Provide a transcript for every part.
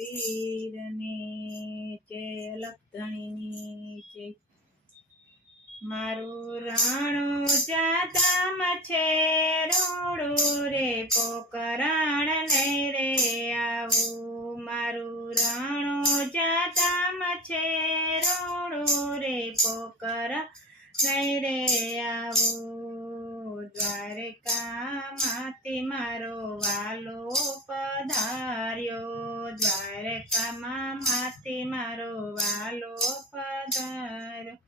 પીરની જય લખધણીની જય મારું રાણું જાતામ છે રોડું રે પોકરાણ લઈ રે આવું મારું રાણું જાતામ છે રોડું રે પોકરા લઈ રે આવું દ્વારકામાંથી મારો વાલો પધાર્યો દ્વારકામાં માથી મારો વાલો પધાર્યો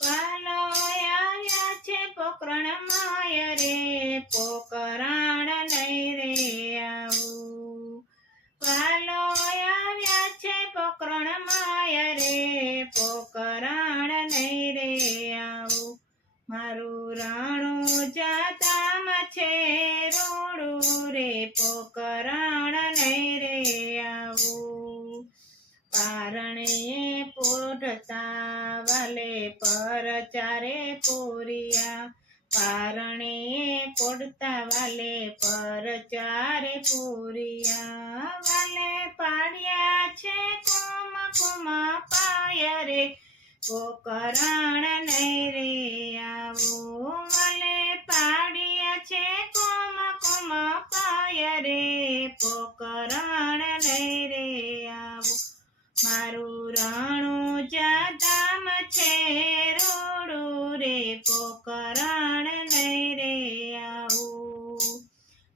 વાલો આવ્યા છે પોકરણ માય રે પોકરાણ લઈ રે આવું વાલો આવ્યા છે પોકરણ માય રે પોકરાણ લઈ રે આવું મારું રાણું જાતામ છે રોડું રે પોકરાણ લઈ રે આવું પારણે પોઢતા વાલે પરચારે પૂરિયા પારણે પોઢતા વાલે પરચારે પૂરિયા વાલે પાડ્યા છે કુમ પાય રે પોકરાણ લઈ રે આવું વાલે પાડ્યા છે કુમ પાય રે પોકરાણ લઈ રે આવું મારું રાણું જાતામ છે રોડું રે પોકરાણ લઈ રે આવું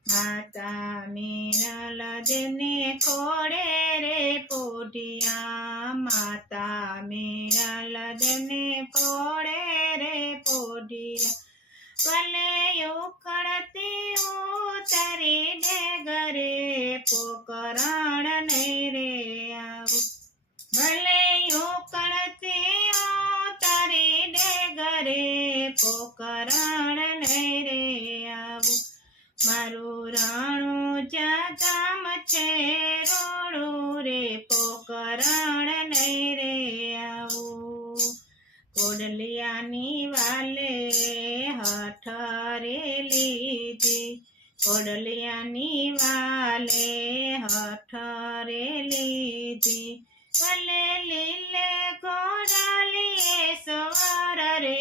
માતા મીનલ દેને ખોડે રે પોઢિયા માતા મીનલ દેને ખોડે રે પોઢિયા વલે ઉખડતી ઉતરી ડેગરે પોકરાણ લઈ રે આવું ભલે ઉકળતી તારી ડેગરે પોકરાણ લઈ રે આવું મારું રાણું જાતામ છે રોડું રે પોકરાણ લઈ રે આવું કોડલિયાની વાલે હઠરે લીધી કોડલિયાની વાલે હઠરે લીધી ભલે લીલે કોડાલીએ સવાર રે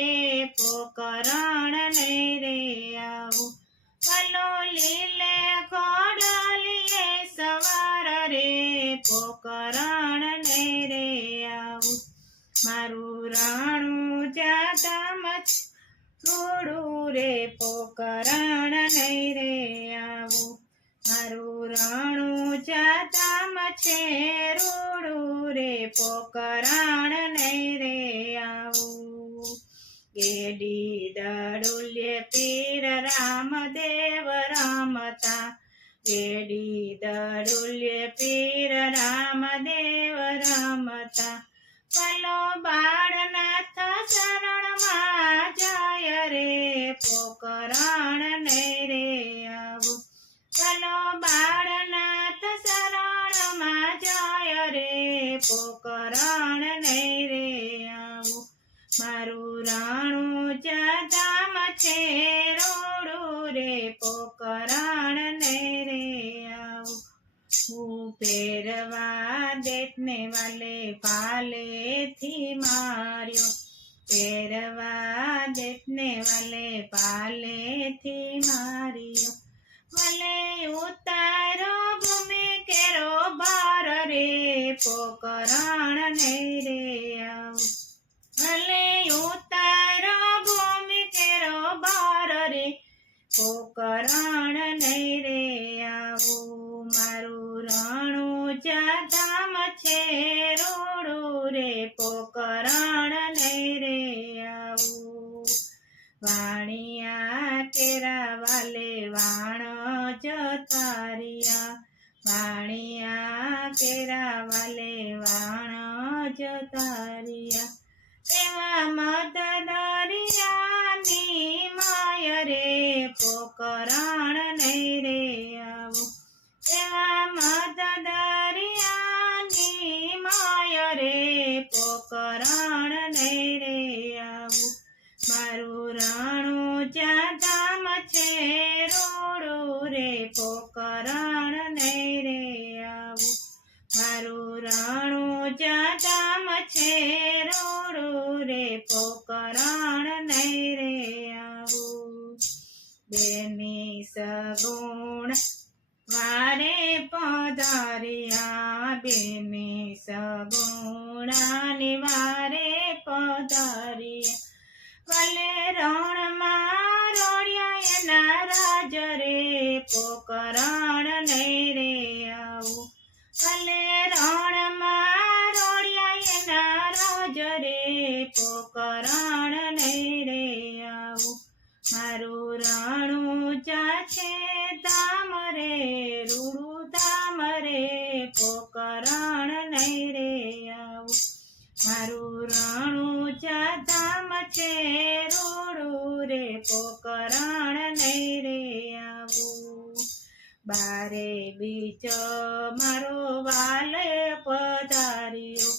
પોકરાણ લઈ રે આવું ભલો લીલે કોડાલીએ સવાર રે પોકરાણ લઈ રે આવું મારું રાણું જાતામ રોડું રે પોકરાણ લઈ રે આવું મારું રાણું જાતામ છે રોડું રે પોકરાણ લઈ રે આવું ગેડી દડુલ્ય પીર રામદેવ રમતા ગેડી દડુલ્ય પીર રામદેવ રમતા ભલો બાળનાથ શરણમાં જાય રે પોકરાણ લઈ રે આવું ભલો બાળનાથ શરણમાં જાય રે પોકરાણ લઈ રે આવું મારું રાણું જાતામ છે રોડું રે પોકરાણ લઈ રે આવું હું પહેરવા દેતને વાલે પાલેથી માર્યો પહેરવા દેતને વાલે પાલેથી માર્યો ભલે ઉતારો ભૂમિ કેરો બાર રે પોકરાણ લઈ રે આવું ભલે ઉતારો ભૂમિ કેરો બાર રે પોકરાણ લઈ રે આવું મારું રાણું જાતામ છે રોડું રે પોકરાણ લઈ રે આવું વાણિયા કેરા વાલે વાણ જતારિયા વાણિયા કેરા વાલે વાણ જતારિયા એવા મદ દરિયાની માય રે પોકરાણ લઈ રે આવું એવા મદ દરિયાની માય રે પોકરાણ લઈ રે આવું મારું રાણું જાતામ છે રોડું રે પોકરાણ લઈ રે આવું મારું રણુજા ધામ છે રોડું રે પોકરણ નહીં રે આવું બેની સગુણ વારે પધાર્યા બેની સગુણાની વારે પધાર્યા ભલે રણમાં રોડ્યા એના રાજ રે પોકરણ નહીં રે આવું ભલે રણમાં રોડ્યા એના રાજ રે પોકરણ નહીં રે આવું મારું રણુજા છે ધામ રે રૂડું ધામ રે પોકરણ નહીં રે આવું મારું રણુજા ધામ છે રૂડું રે પોકરણ નહીં રે આવું બારે બીજ મારો વાલે પધાર્યો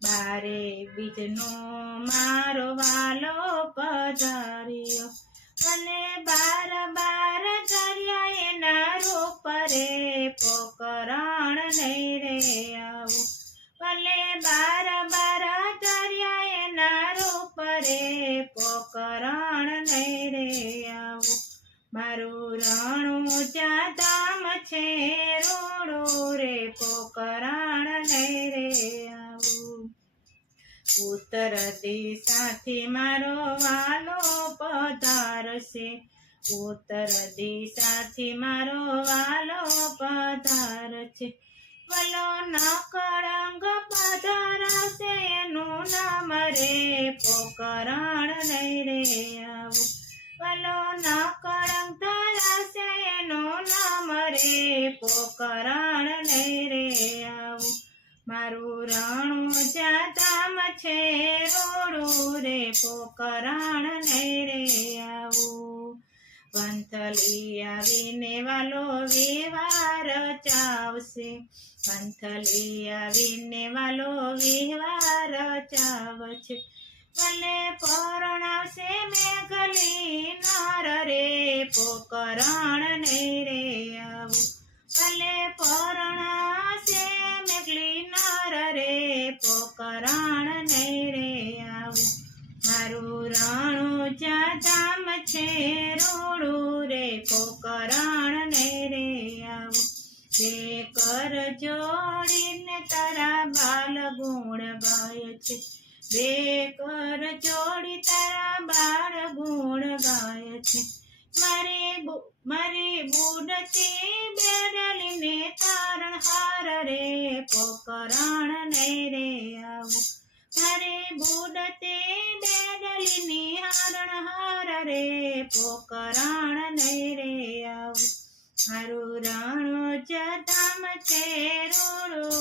બારે બીજનો મારો વાલો પધાર્યો અને બાર બાર કર્યા એના રૂપ રે પોકરણ નહીં રે આવું ભલે બાર બાર કર્યા એના રૂપ રે પોકરણ નહીં રે આવું મારું રણુજા ધામ છે રોડું રે પોકરણ નહીં રે આવું ઉત્તર દિશાથી મારો વાલો પધારશે ઉત્તર દિશાથી મારો વાલો પધારશે વલો નકળંગ પધારશે એનું નામ રે પોકરણ નહીં રે આવું વલો નકળંગ ધરાશે એનું નામ રે પોકરણ નહીં રે આવું મારું રણુજા ધામ છે રોડું રે પોકરણ નહીં રે આવું વંથલી આવીને વાલો વ્યવહાર ચાવશે વંથલી આવીને વાલો વ્યવહાર ચાવશે ભલે પરણાવશે મેઘલી નાર રે પોકરણ નહીં રે આવું ભલે પરણાવશે મેઘલી નાર રે પોકરણ નહીં રે આવું મારું રણુજા ધામ છે રોડું રે પોકરણ નહીં રે આવું બે કર જોડીને તારા બાલ ગુણ ગાય છે બે કર જોડી તારા બાળ ગુણ ગાય છે મારી બુડતી બેડલીને તારણ હાર રે પોકરણ નહીં રે આવું મારી બુડતી બેડલીની હારણ હાર રે પોકરણ નહીં રે આવું મારું રણુજા ધામ છે રોડું